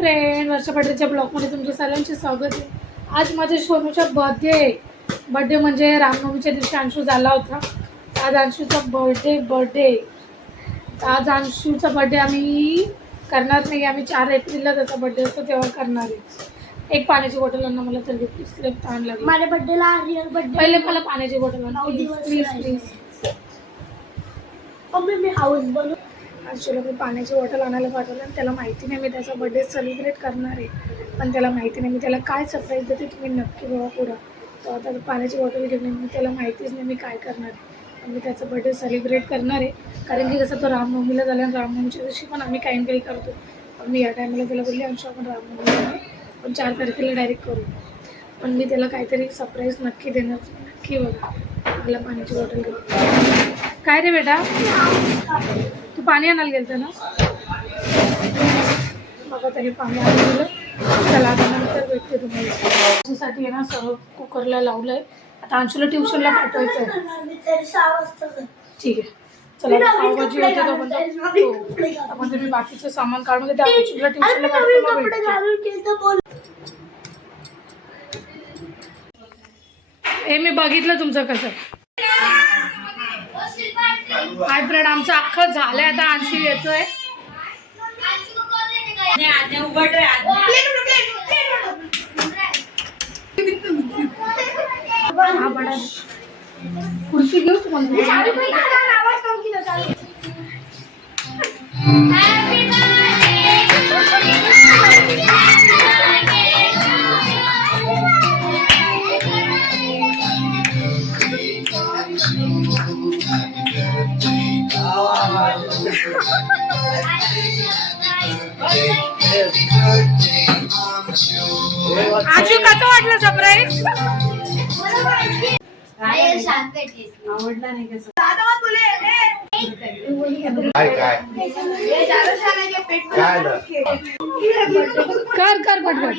Friend, वर्षा पाटीलच्या ब्लॉगमध्ये तुमच्या सगळ्यांचे स्वागत आहे. आज माझ्या सोनूचा बर्थडे म्हणजे रामनवमीच्या दिवशी अंशू झाला होता. आज अंशूचा बर्थडे आज अंशूचा बर्थडे आम्ही करणार नाही. आम्ही 4 एप्रिलला त्याचा बर्थडे असतो तेव्हा करणार आहे. एक पाण्याची बॉटल आणा मला तर प्लीज, ताण लागेल. माझ्या बर्थडेला रिअल बर्थडे पहिले मला पाण्याची बॉटल आणा प्लीज. मम्मी मी हाऊस बनवू. अंशूला मी पाण्याची बॉटल आणायला पाठवलं आणि त्याला माहिती नाही मी त्याचा बर्थडे सेलिब्रेट करणार आहे. पण त्याला माहिती नाही मी त्याला काय सरप्राईज देते तुम्ही नक्की बघा पुढं. तो आता पाण्याची बॉटल घेऊन मी त्याला माहितीच नाही मी काय करणार आहे. पण मी त्याचा बर्थडे सेलिब्रेट करणार आहे. कारण की कसं तो रामनवमीला झाला आणि रामनवमीच्या दिवशी पण आम्ही काही काही करतो. पण मी या टायमाला त्याला बोलली अंशू आपण रामनवमीला नाही पण 4 तारखेला डायरेक्ट करू. पण मी त्याला काहीतरी सरप्राईज नक्की देणार. नक्की बघा. मला पाण्याची बॉटल घेऊ. काय रे बेटा तू पाणी आणायला गेलं ना? बघा त्याने पाणी आणून दिलं. त्याला आता नंतर भेटते तुम्हाला. त्याच्यासाठी आहे ना सर्व कुकरला लावलं आहे. आता अंशूला ट्युशनला पाठवायचं आहे. ठीक आहे चला. पावभाजी होते आपण तुम्ही बाकीचं सामान काढून घेते. अंशूला ट्युशनला पाठवतो. हे मी बघितलं तुमचं कसं. हाय फ्रेंड, आमचं अख्खं झालंय. आता अंशू येतोय. खुर्ची घेऊ तुम्हाला. आजू कसं वाटलं सरप्राईज? आवडला नाही कसं कर पटपट.